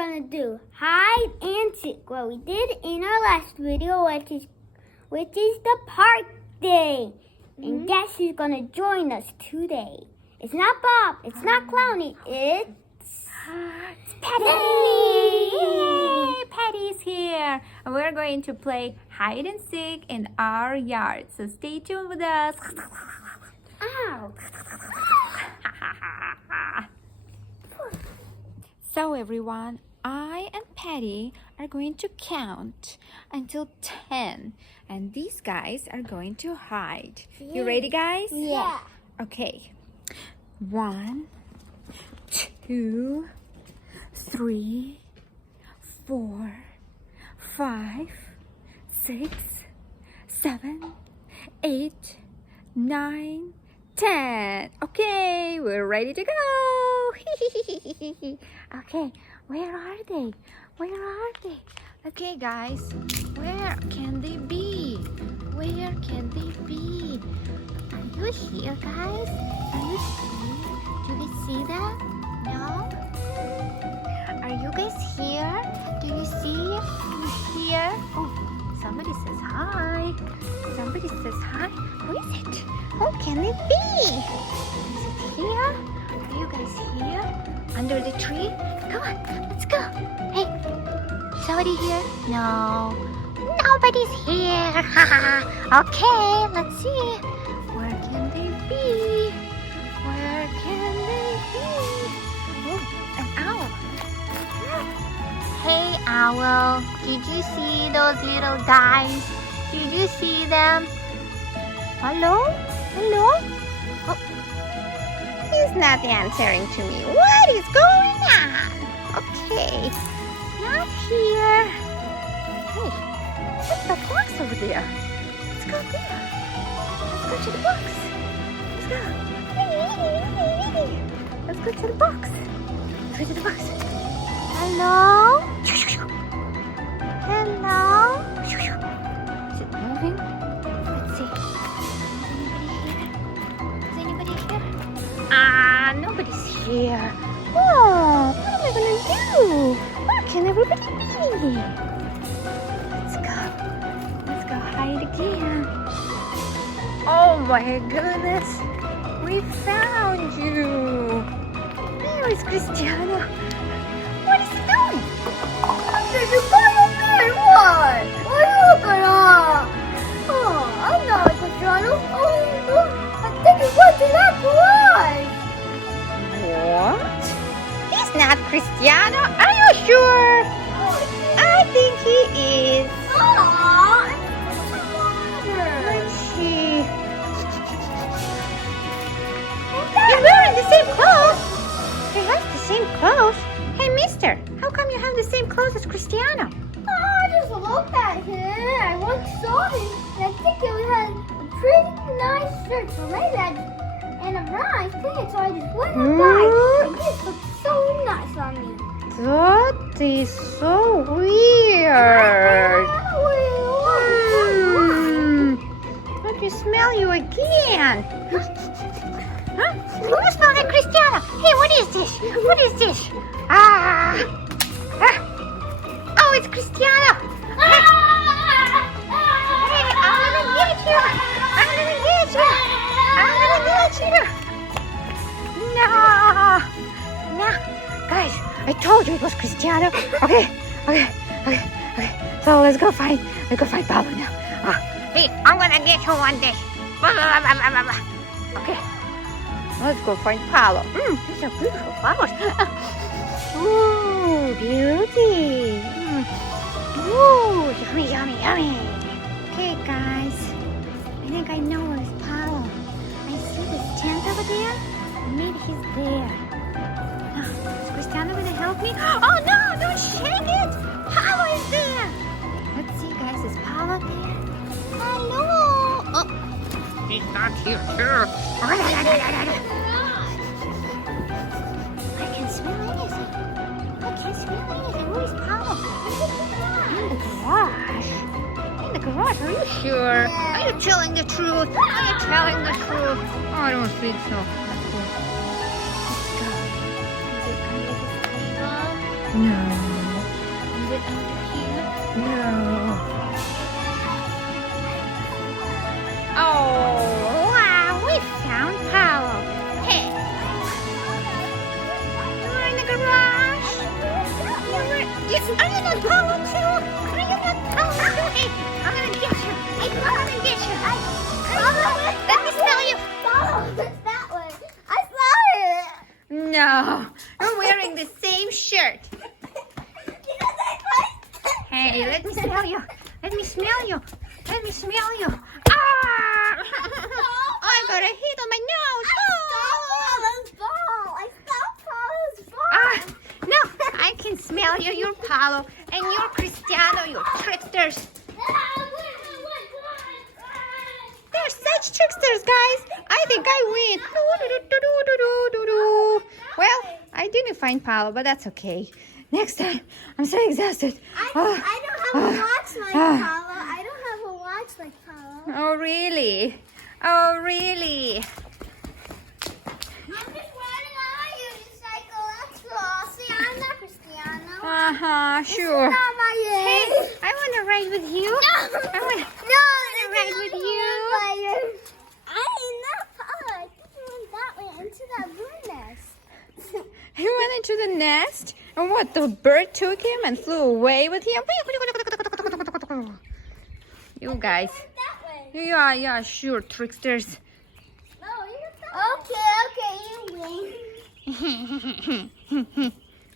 gonna do hide and seek, what we did in our last video, which is the park day. And guess who's gonna join us today? It's not Bob, it's not Clowny, it's Patty! Yay! Patty's here! We're going to play hide and seek in our yard, so stay tuned with us. Ow! So everyone, I and Patty are going to count until 10, and these guys are going to hide. You ready, guys? Yeah. Okay. 1, 2, 3, 4, 5, 6, 7, 8, 9, 10. Okay, we're ready to go. Okay, where are they? Where are they? Okay, guys, where can they be? Where can they be? Are you here, guys? Are you here? Do you see them? No? Are you guys here? Do you see? You here? Oh, somebody says hi. Somebody says hi. Who is it? Who can it be? Is it here? Are you guys here? Under the tree? Come on, let's go. Hey, somebody here? No, nobody's here. Okay, let's see. Where can they be? Where can they be? Oh, an owl. Hey, owl. Did you see those little guys? Did you see them? Hello? Hello? Oh. He's not answering to me. What is going on? Okay. Not here. Hey, what's that box over there? Let's go there. Let's go to the box. Let's go. Let's go to the box. Let's go to the box. Hello? Hello? Is it moving? Let's see. Is anybody here? Nobody's here. Oh, what am I gonna do? Where can everybody be? Let's go hide again. Oh my goodness, we found you. Where is Cristiano? What is he doing? There's a bottle man, what? What are you looking at? Oh, I'm not Cristiano. Oh, I think it was in that garage. What? He's not Cristiano. Are you sure? I think he is. Aww, Let's see. He's wearing the same clothes. He has the same clothes. Hey, mister, how come you have the same clothes as Cristiano? I just looked at him. I once saw him, and I think it had a pretty nice shirt. So maybe and a nice pants. So I just went and buy. And this looks so nice on me. That is so weird. Let me smell you again. Huh? You smell like Cristiano. Hey, what is this? What is this? Oh, it's Cristiano. Hey, I'm gonna get you. I'm gonna get you. I'm gonna get you. No. Guys, I told you it was Cristiano. Okay. So let's go find Pablo now. Hey, I'm gonna get you one day. Okay. Let's go find Pablo. These are beautiful flowers. Ooh, beauty. Ooh, yummy. Okay, guys. I think I know where's Pablo. I see this tent over there. Maybe he's there. Is Cristiano gonna help me? Oh no, don't shake it! Paolo is there! Let's see, guys, is Paolo there? Hello! Oh, he's not here too. I can smell anything. Where is Paolo? In the garage. In the garage, are you sure? Are you telling the truth? Are you telling the truth? Oh, I don't think so. Let's go. Is it under the table? No. Yes, are you not Paolo too? Are you not Paolo too? Hey, I'm gonna get you. Hey, I'm gonna get you. Let me smell you. It's that one. I smell it. No, you're wearing the same shirt. Hey, let me smell you. Let me smell you. Let me smell you. Ah! I got a hit on my nose. I smell Paolo's ball. Ah, no, I can smell you. You're Paolo, and you're Cristiano. You're tricksters. They're such tricksters, guys. I think I win. Well, I didn't find Paolo, but that's okay. Next time, I'm so exhausted. I don't have a watch like Paolo. I don't have a watch like Paolo. Oh, really? Oh, really? I'm just running on a unicycle. That's all. See, I'm not Cristiano. Uh-huh, sure. It's not my Hey, age. I want to ride with you. I want to ride with you. I am not Paolo. I think he went that way into that bird nest. He went into the nest, and what? The bird took him and flew away with him. You guys, That way. yeah, sure, tricksters. No, you win.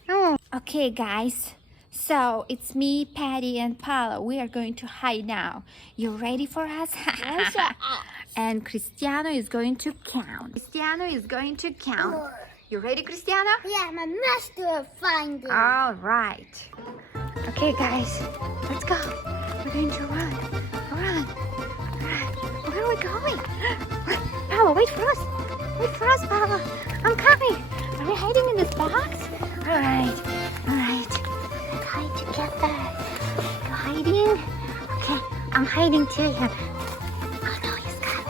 Oh. Okay, guys. So it's me, Patty, and Paolo. We are going to hide now. You ready for us? And Cristiano is going to count. Cristiano is going to count. You ready, Cristiano? Yeah, my master of finding. All right. Okay, guys, let's go. We're going to run. Where are we going? Paolo, wait for us. Wait for us, Paolo. I'm coming. Are we hiding in this box? All right. Let's hide together. You hiding? Okay, I'm hiding too here. Oh no, he's coming.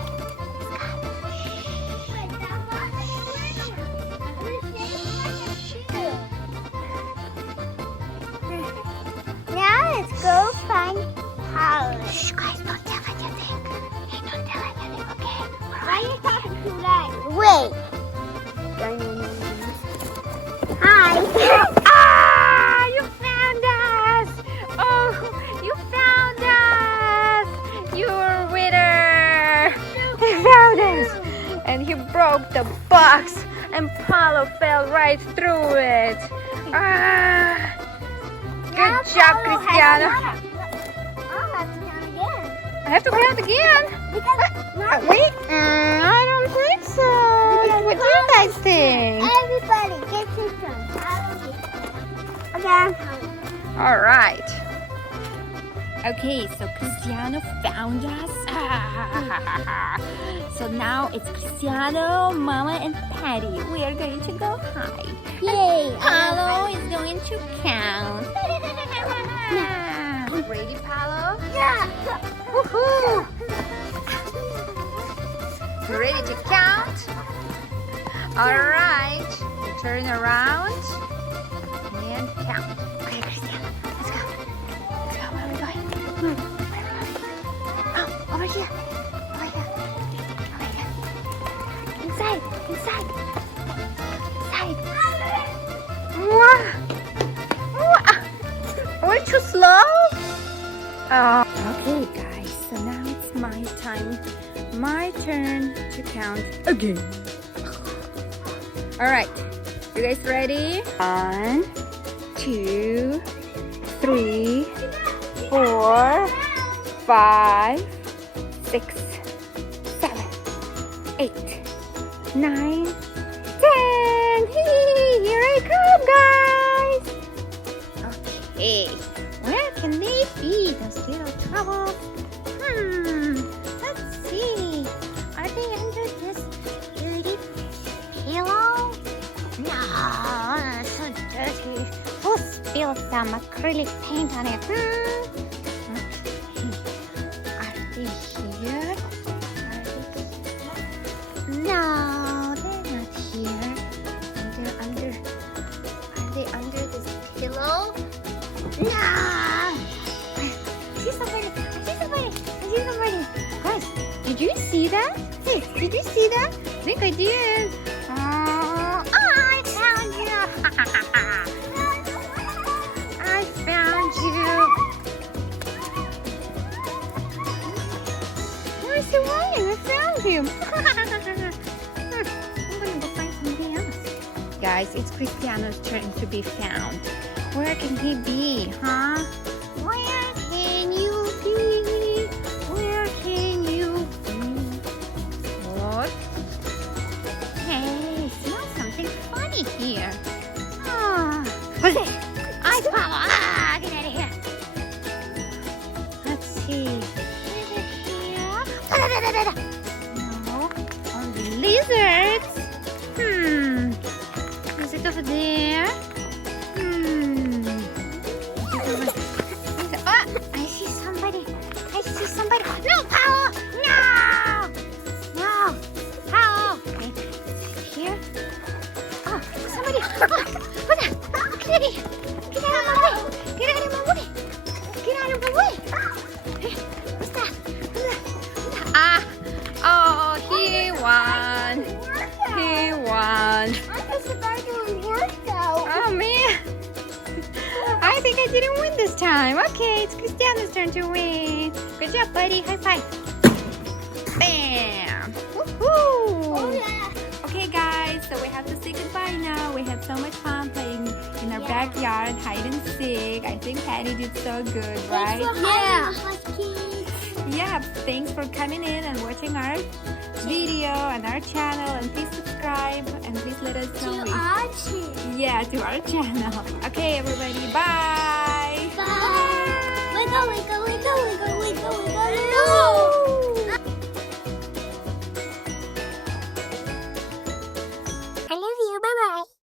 Now let's go find Paolo. Shh, guys, don't tell anything. Hey, don't tell anything, okay? Why are you talking too loud? Wait. Hi. Ah, you found us! Oh, you found us! You're a winner! He found us! And he broke the box, and Paolo fell right through it. Ah! Good job, Cristiano. I'll have to count again. I have to count again. Because Wait, I don't think so. What do you guys think? everybody gets his turn. Okay. All right. Okay, so Cristiano found us. So now it's Cristiano, Mama, and Patty. We are going to go hide. Yay. Paolo is going to count. Ready, Paolo? Yeah. Woohoo! Ready to count? All right. Turn around and count. Okay, Cristiano, let's go. Let's go. Where are we going? Oh, over here. Over here. Over here. Inside. We're too slow? Okay, guys. So now it's my time. My turn to count again. All right. You guys ready? 1, 2, 3, 4, 5, 6, 7, 8, 9, 10. Here I come, guys. Okay, where can they be, those little troubles? Let's see. Are they under this dirty pillow? No, so dirty. Who spilled some acrylic paint on it? Are they here? No, they're not here. Are they under this pillow? No! I see somebody. Guys, did you see that? Hey, did you see that? I think I did. Oh, I found you. I guys, it's Cristiano's turn to be found. Where can he be, huh? Where can you be? Where can you be? What? Hey, smell something funny here. Ah, ice pop! Ah, get out of here. Let's see. Is it here? No. Oh, lizards. Is it over there? I see somebody. I see somebody. No, Paolo! No! No! Paolo! Okay. Here? Oh, somebody. Oh, get out of here. Get out of my way. Get out of my way. Get out of my way. Hey, what's that? What's that? Ah! Oh, he won. He won. I'm surprised it worked out. Oh, man. I think I didn't win this time. Okay, it's Cristiano's turn to win. Good job, buddy. High five. Bam. Woohoo. Oh, yeah. Okay, guys, so we have to say goodbye now. We had so much fun playing in our backyard, hide and seek. I think Patty did so good, right? Yeah, thanks for coming in and watching our video and our channel. And please subscribe and please let us know. To our channel. Yeah, to our channel. Okay, everybody, bye.